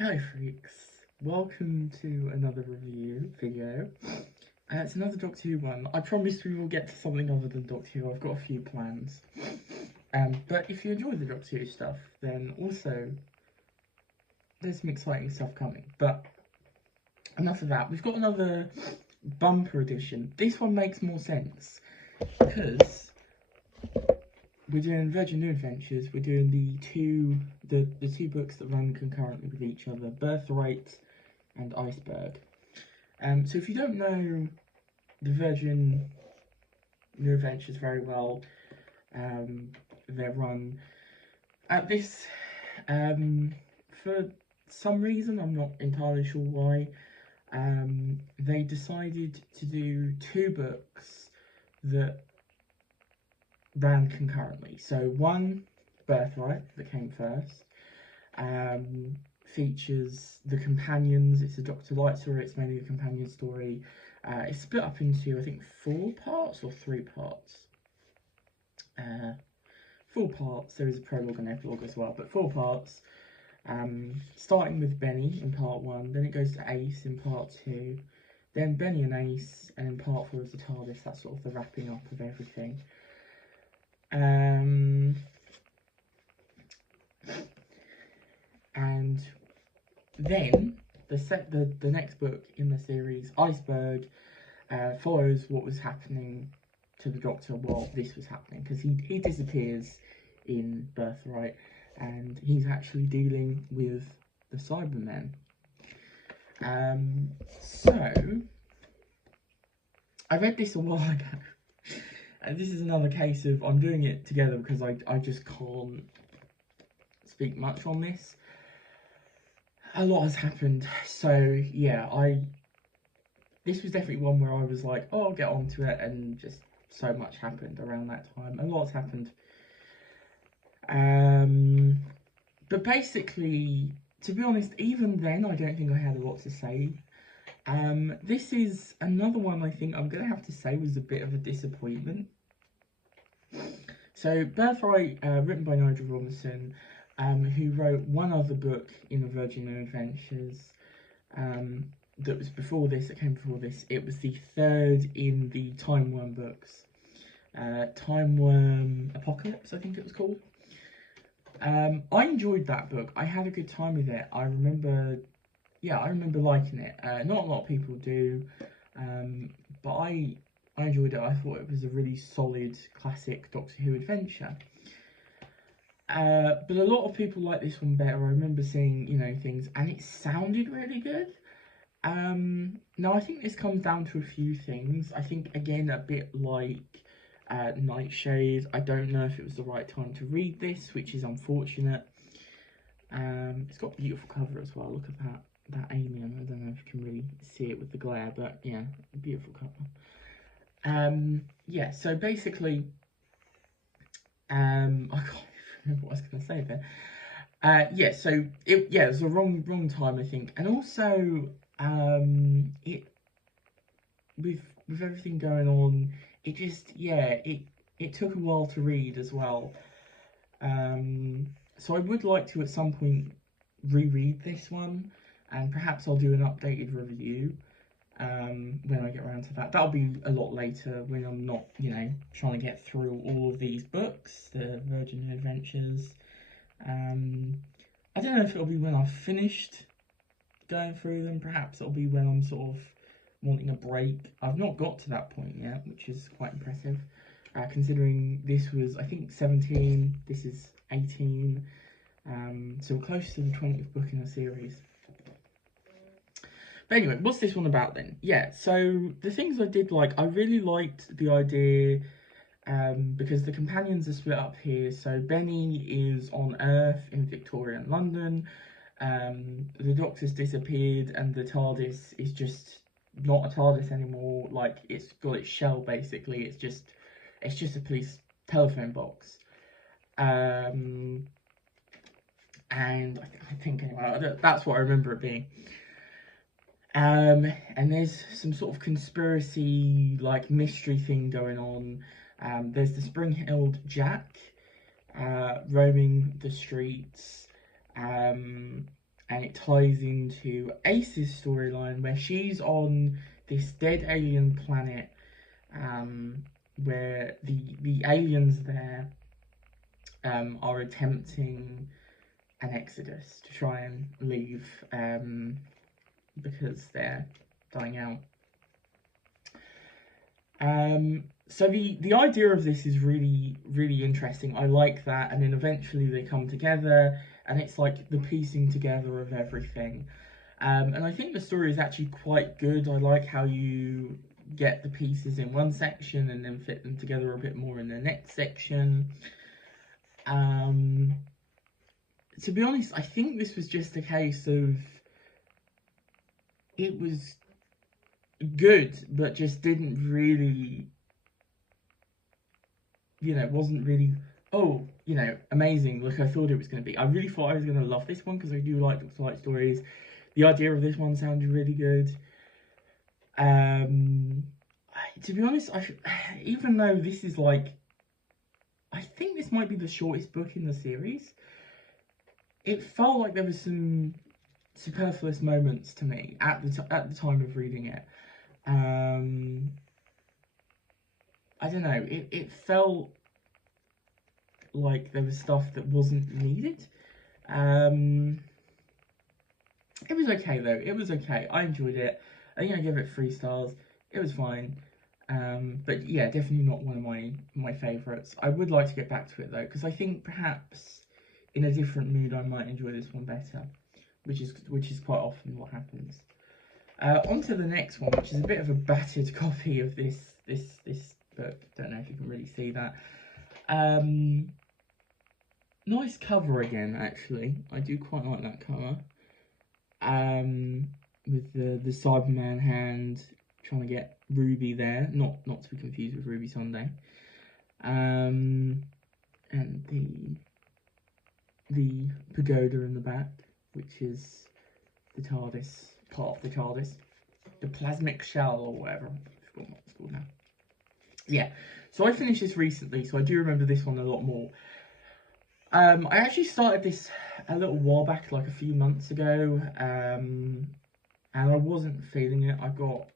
Hello freaks, welcome to another review video. It's another Doctor Who one. I promise we will get to something other than Doctor Who. I've got a few plans. But if you enjoy the Doctor Who stuff, then also there's some exciting stuff coming. But enough of that. We've got another bumper edition. This one makes more sense because we're doing Virgin New Adventures. We're doing the two books that run concurrently with each other, Birthright and Iceberg. So if you don't know the Virgin New Adventures very well, they're run at this, for some reason, I'm not entirely sure why, they decided to do two books that ran concurrently. So one, Birthright, that came first, features the companions. It's a Dr. Light story. It's mainly a companion story. It's split up into, I think, 4 parts or 3 parts. 4 parts. There is a prologue and epilogue as well, but 4 parts. Starting with Benny in part 1, then it goes to Ace in part 2, then Benny and Ace, and in part 4 is the TARDIS. That's sort of the wrapping up of everything. And then the next book in the series, Iceberg, follows what was happening to the Doctor while this was happening, because he disappears in Birthright, and he's actually dealing with the Cybermen. So I read this a while ago. And this is another case of I'm doing it together because I just can't speak much on this. A lot has happened, so yeah, this was definitely one where I was like, oh, I'll get onto it, and just so much happened around that time. A lot's happened. But basically, to be honest, even then I don't think I had a lot to say. This is another one I think I'm going to have to say was a bit of a disappointment. So, Birthright, written by Nigel Robinson, who wrote one other book in the Virgin New Adventures that was before this, that came before this. It was the third in the Time Worm books. Time Worm Apocalypse, I think it was called. I enjoyed that book. I had a good time with it. I remember liking it. Not a lot of people do, but I enjoyed it. I thought it was a really solid, classic Doctor Who adventure. But a lot of people like this one better. I remember seeing, things, and it sounded really good. Now, I think this comes down to a few things. I think, again, a bit like Nightshade, I don't know if it was the right time to read this, which is unfortunate. It's got a beautiful cover as well. Look at that alien. I don't know if you can really see it with the glare, but yeah, beautiful cover. Yeah, so basically, I can't remember what I was going to say there. Yeah, so it was a wrong time, I think, and also it with everything going on, it just it took a while to read as well. So I would like to at some point reread this one, and perhaps I'll do an updated review when I get around to that. That'll be a lot later when I'm not, trying to get through all of these books, the Virgin Adventures. I don't know if it'll be when I've finished going through them. Perhaps it'll be when I'm sort of wanting a break. I've not got to that point yet, which is quite impressive, considering this was, I think, 17, this is 18, so we're close to the 20th book in the series. But anyway, what's this one about then? Yeah, so the things I did like, I really liked the idea, because the companions are split up here. So Benny is on Earth in Victorian London, the Doctor's disappeared, and the TARDIS is just not a TARDIS anymore. Like, it's got its shell, basically. It's just a police telephone box. And I think anyway, that's what I remember it being. And there's some sort of conspiracy, like, mystery thing going on. There's the spring-heeled Jack roaming the streets, and it ties into Ace's storyline where she's on this dead alien planet, where the aliens there are attempting an exodus to try and leave, because they're dying out. So the idea of this is really, really interesting. I like that, and then eventually they come together, and it's like the piecing together of everything. And I think the story is actually quite good. I like how you get the pieces in one section and then fit them together a bit more in the next section. To be honest, I think this was just a case of it was good, but just didn't really, wasn't really, oh, amazing, like I thought it was going to be. I really thought I was going to love this one because I do like Doctor Light stories. The idea of this one sounded really good. To be honest, even though this is like, I think this might be the shortest book in the series, it felt like there was some superfluous moments to me at the time of reading it. I don't know, it felt like there was stuff that wasn't needed. It was okay though, it was okay, I enjoyed it. I think I gave it 3 stars, it was fine. But yeah, definitely not one of my favourites. I would like to get back to it though, because I think perhaps in a different mood I might enjoy this one better, which is quite often what happens. On to the next one, which is a bit of a battered copy of this book. Don't know if you can really see that. Nice cover again, actually. I do quite like that cover. With the Cyberman hand trying to get Ruby there, not to be confused with Ruby Sunday. And the pagoda in the back, which is the TARDIS, part of the TARDIS, the plasmic shell or whatever it's called now. Yeah, so I finished this recently, so I do remember this one a lot more. I actually started this a little while back, like a few months ago, and I wasn't feeling it. I got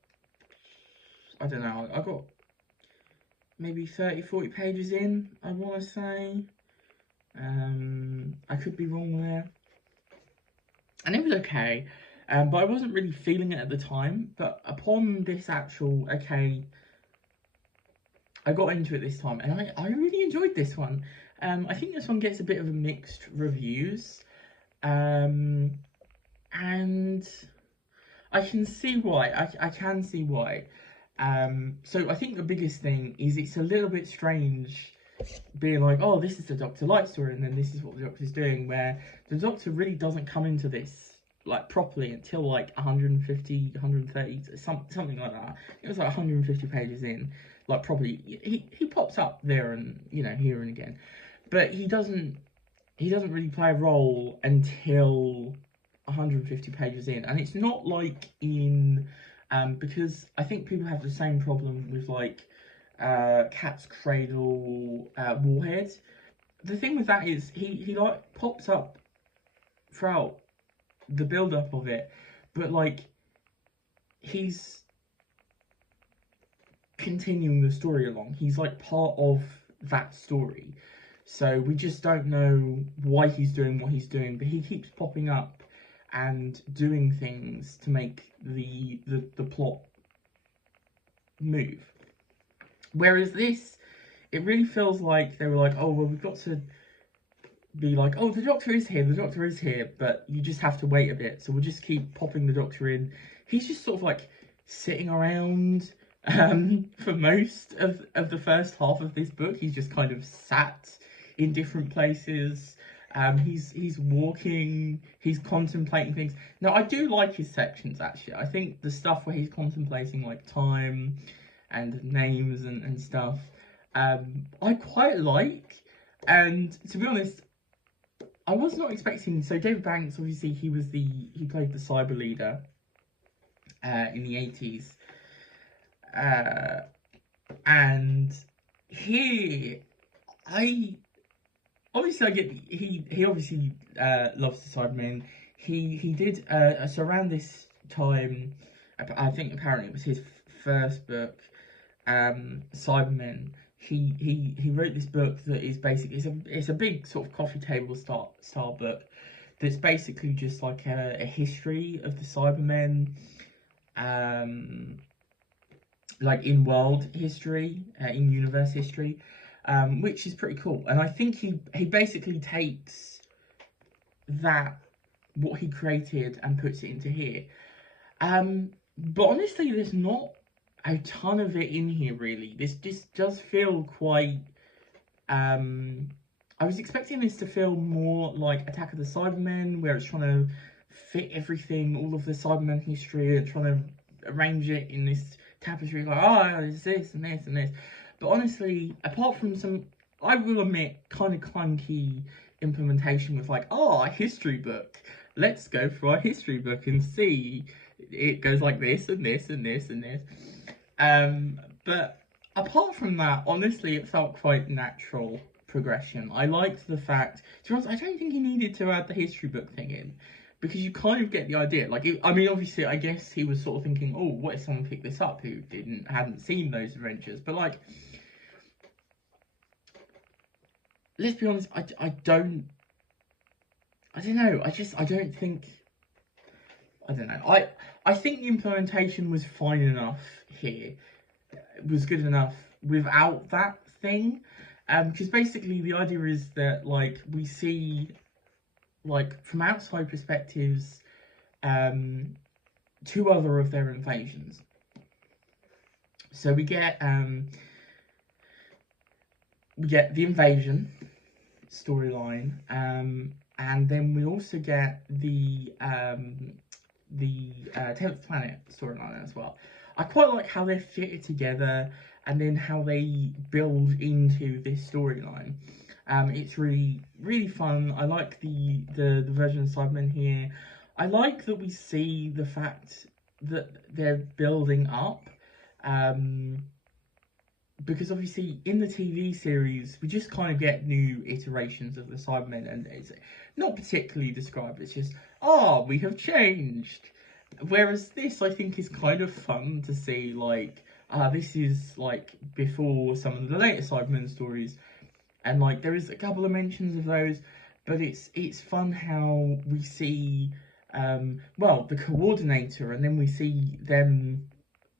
maybe 30-40 pages in, I want to say. I could be wrong there. And it was okay, but I wasn't really feeling it at the time. But upon this actual, I got into it this time, and I really enjoyed this one. I think this one gets a bit of a mixed reviews, and I can see why. I can see why. So I think the biggest thing is it's a little bit strange being like, oh, this is the Dr. Light story, and then this is what the Doctor's doing, where the Doctor really doesn't come into this like properly until like 150, 130, something like that. It was like 150 pages in, like probably he pops up there and here and again, but he doesn't really play a role until 150 pages in, and it's not like in because I think people have the same problem with like Cat's Cradle, Warhead. The thing with that is he like pops up throughout the build up of it, but like he's continuing the story along. He's like part of that story, so we just don't know why he's doing what he's doing, but he keeps popping up and doing things to make the plot move. Whereas this, it really feels like they were like, oh, well, we've got to be like, oh, the Doctor is here, but you just have to wait a bit, so we'll just keep popping the Doctor in. He's just sort of like sitting around for most of the first half of this book. He's just kind of sat in different places. He's walking, he's contemplating things. Now, I do like his sections, actually. I think the stuff where he's contemplating, like, time and names and stuff, I quite like. And, to be honest, I was not expecting... So, David Banks, obviously, he played the cyber leader in the 80s. And obviously I get he obviously loves the Cybermen. he did so around this time, I think apparently it was his first book, Cybermen. He wrote this book that is basically it's a big sort of coffee table style book that's basically just like a history of the Cybermen, like in world history, in universe history, which is pretty cool. And I think he basically takes that what he created and puts it into here. But honestly, there's not a ton of it in here really. This just does feel quite. I was expecting this to feel more like Attack of the Cybermen, where it's trying to fit everything, all of the Cybermen history, and trying to arrange it in this tapestry. Like, oh, there's this and this and this. But honestly, apart from some, I will admit, kind of clunky implementation with like, oh, a history book. Let's go for our history book and see. It goes like this and this and this and this. But apart from that, honestly, it felt quite natural progression. I liked the fact, to be honest, I don't think he needed to add the history book thing in, because you kind of get the idea. Like, I mean, obviously, I guess he was sort of thinking, oh, what if someone picked this up who hadn't seen those adventures? But like, let's be honest, I don't know. I don't think. I don't know. I think the implementation was fine enough here. It was good enough without that thing. Because basically the idea is that like we see like from outside perspectives two other of their invasions. So we get the invasion storyline, and then we also get the 10th planet storyline as well. I quite like how they fit it together, and then how they build into this storyline. It's really fun. I like the version of Cybermen here. I like that we see the fact that they're building up, because obviously in the TV series we just kind of get new iterations of the Cybermen, and it's not particularly described. It's just, oh, we have changed. Whereas this, I think, is kind of fun to see, like, this is, like, before some of the later Cybermen stories, and, like, there is a couple of mentions of those, but it's fun how we see, well, the coordinator, and then we see them,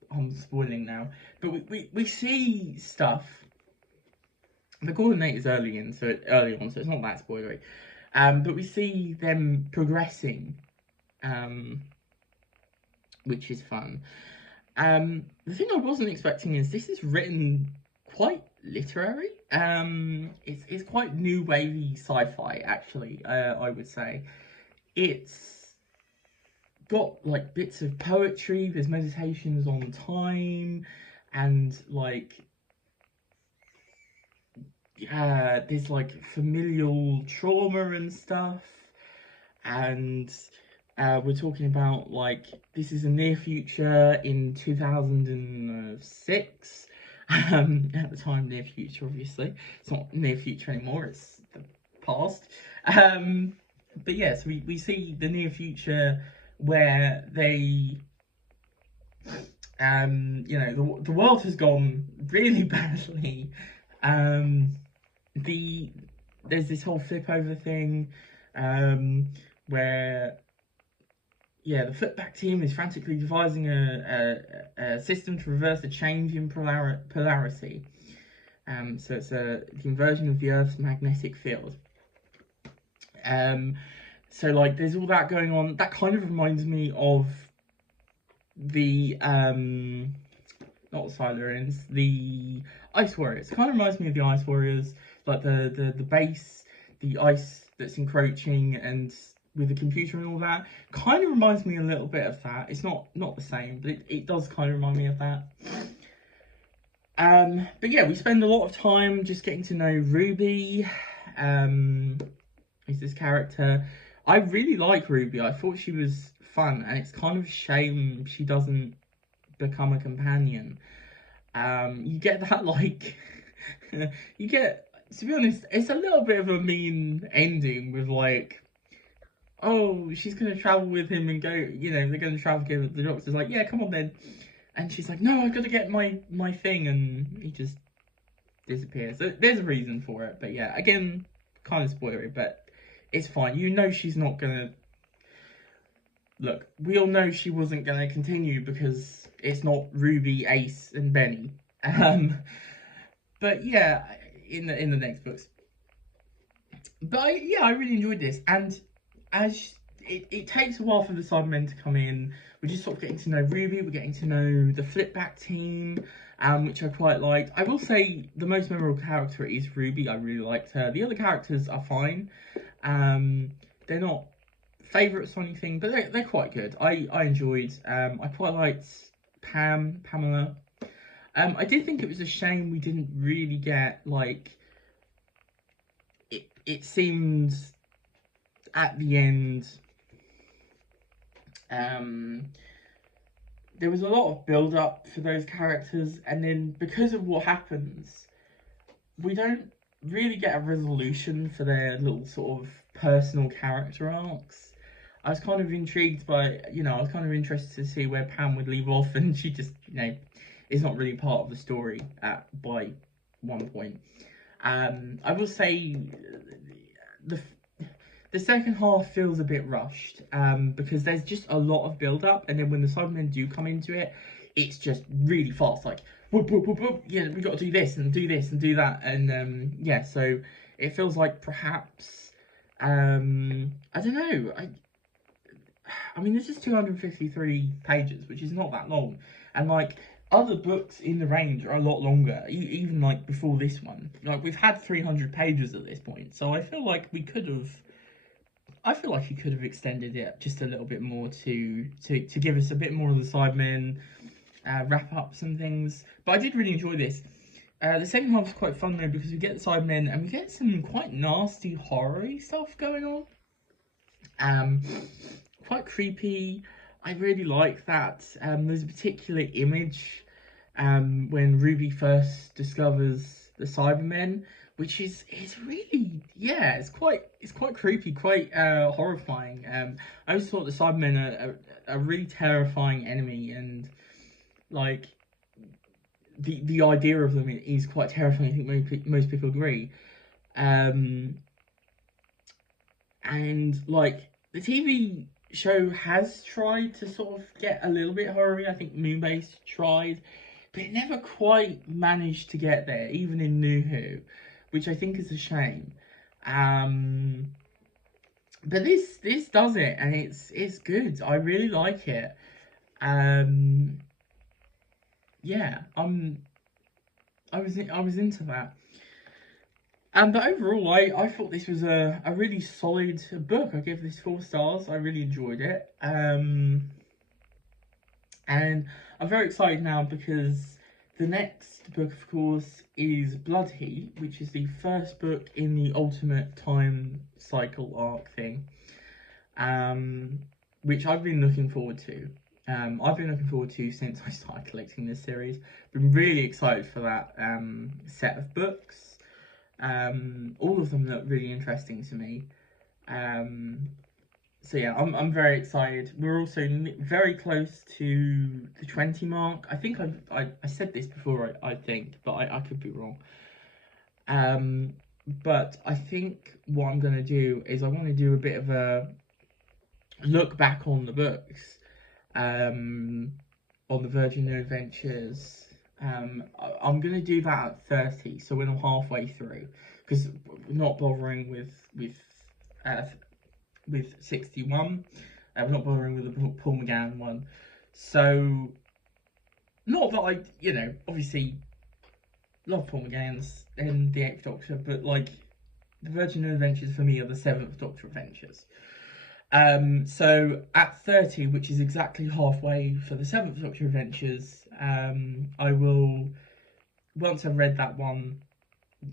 I'm spoiling now, but we see stuff. The coordinator's early on, so it's not that spoilery, but we see them progressing, which is fun. The thing I wasn't expecting is this is written quite literary. It's quite new wavy sci-fi, actually, I would say. It's got like bits of poetry, there's meditations on time, and like there's like familial trauma and stuff, and we're talking about like this is a near future in 2006. At the time, near future, obviously it's not near future anymore, it's the past. But yes, we see the near future where they you know, the world has gone really badly. There's this whole flip over thing, where the Footback team is frantically devising a system to reverse the change in polarity. So it's the inversion of the Earth's magnetic field. So like there's all that going on. That kind of reminds me of the not the Silurians, the Ice Warriors. It kind of reminds me of the Ice Warriors, like the base, the ice that's encroaching, and with the computer and all that. Kind of reminds me a little bit of that. It's not the same, but it does kind of remind me of that. But yeah, we spend a lot of time just getting to know Ruby. Is this character. I really like Ruby. I thought she was fun, and it's kind of a shame she doesn't become a companion. You get that, like, you get, to be honest, it's a little bit of a mean ending with, like, oh, she's gonna travel with him and go, you know, they're gonna travel together. The doctor's like, yeah, come on then. And she's like, no, I've got to get my thing, and he just disappears. So there's a reason for it, but yeah, again, kind of spoilery, but it's fine. You know she's not gonna... Look, we all know she wasn't gonna continue because it's not Ruby, Ace, and Benny. But yeah, in the next books. But I really enjoyed this, and as it takes a while for the Cybermen to come in, we're just sort of getting to know Ruby, we're getting to know the Flipback team, which I quite liked. I will say the most memorable character is Ruby. I really liked her. The other characters are fine. They're not favourites or anything, but they're quite good. I enjoyed. I quite liked Pamela. I did think it was a shame we didn't really get, like, it seemed at the end, there was a lot of build up for those characters, and then because of what happens, we don't really get a resolution for their little sort of personal character arcs. I was kind of intrigued by, you know, I was kind of interested to see where Pam would leave off, and she just, you know, is not really part of the story by one point. I will say the second half feels a bit rushed, because there's just a lot of build up, and then when the Cybermen do come into it, it's just really fast, like whoop, whoop, whoop, whoop. Yeah, we got to do this and do this and do that, and yeah, so it feels like perhaps I don't know. I mean, this is 253 pages, which is not that long, and like other books in the range are a lot longer, even like before this one. Like, we've had 300 pages at this point, so I feel like we could have... I feel like he could have extended it just a little bit more to give us a bit more of the Cybermen, wrap up some things. But I did really enjoy this. The second half is quite fun though, because we get the Cybermen and we get some quite nasty horror-y stuff going on. Quite creepy. I really like that. There's a particular image when Ruby first discovers the Cybermen, which is really, yeah, it's quite creepy, quite horrifying. I always thought the Cybermen are a really terrifying enemy, and like the idea of them is quite terrifying. I think most people agree. And like the TV show has tried to sort of get a little bit horror-y. I think Moonbase tried, but it never quite managed to get there, even in New Who, which I think is a shame. But this does it, and it's good. I really like it. Yeah, I was into that. But overall, I thought this was a really solid book. I gave this 4 stars. I really enjoyed it. And I'm very excited now because the next book, of course, is Blood Heat, which is the first book in the Ultimate Time Cycle arc thing, which I've been looking forward to. I've been looking forward to since I started collecting this series. Been really excited for that set of books. All of them look really interesting to me. So yeah, I'm very excited. We're also very close to the 20 mark. I think I said this before, I think, but I could be wrong. But I think what I'm going to do is I want to do a bit of a look back on the books, on the Virgin New Adventures. I'm going to do that at 30, so when I'm halfway through, because we're not bothering with 61. We're not bothering with the Paul McGann one. So, not that I, you know, obviously love Paul McGann's and the 8th Doctor, but like the Virgin New Adventures for me are the 7th Doctor adventures. So at 30, which is exactly halfway for the 7th Doctor adventures, I will, once I've read that one,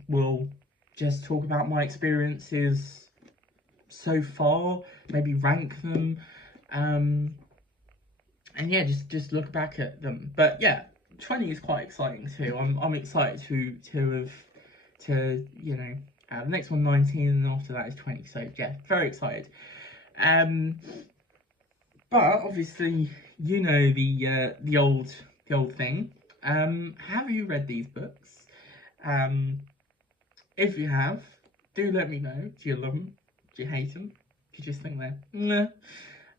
will just talk about my experiences so far, maybe rank them, and yeah, just look back at them. But yeah, 20 is quite exciting too. I'm excited to you know, the next one 19, and after that is 20. So yeah, very excited. But obviously, you know the old thing. Have you read these books? If you have, do let me know. Do you love them? Do you hate them? Do you just think they're meh?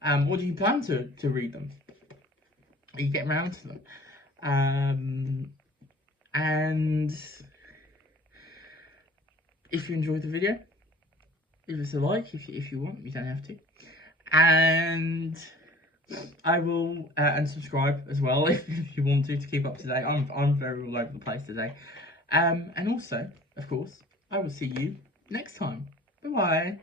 Or do you plan to read them? Are you getting around to them? And if you enjoyed the video, give us a like if you want. You don't have to. And I will and subscribe as well if you want to keep up to date. I'm very all over the place today. And also, of course, I will see you next time. Bye bye.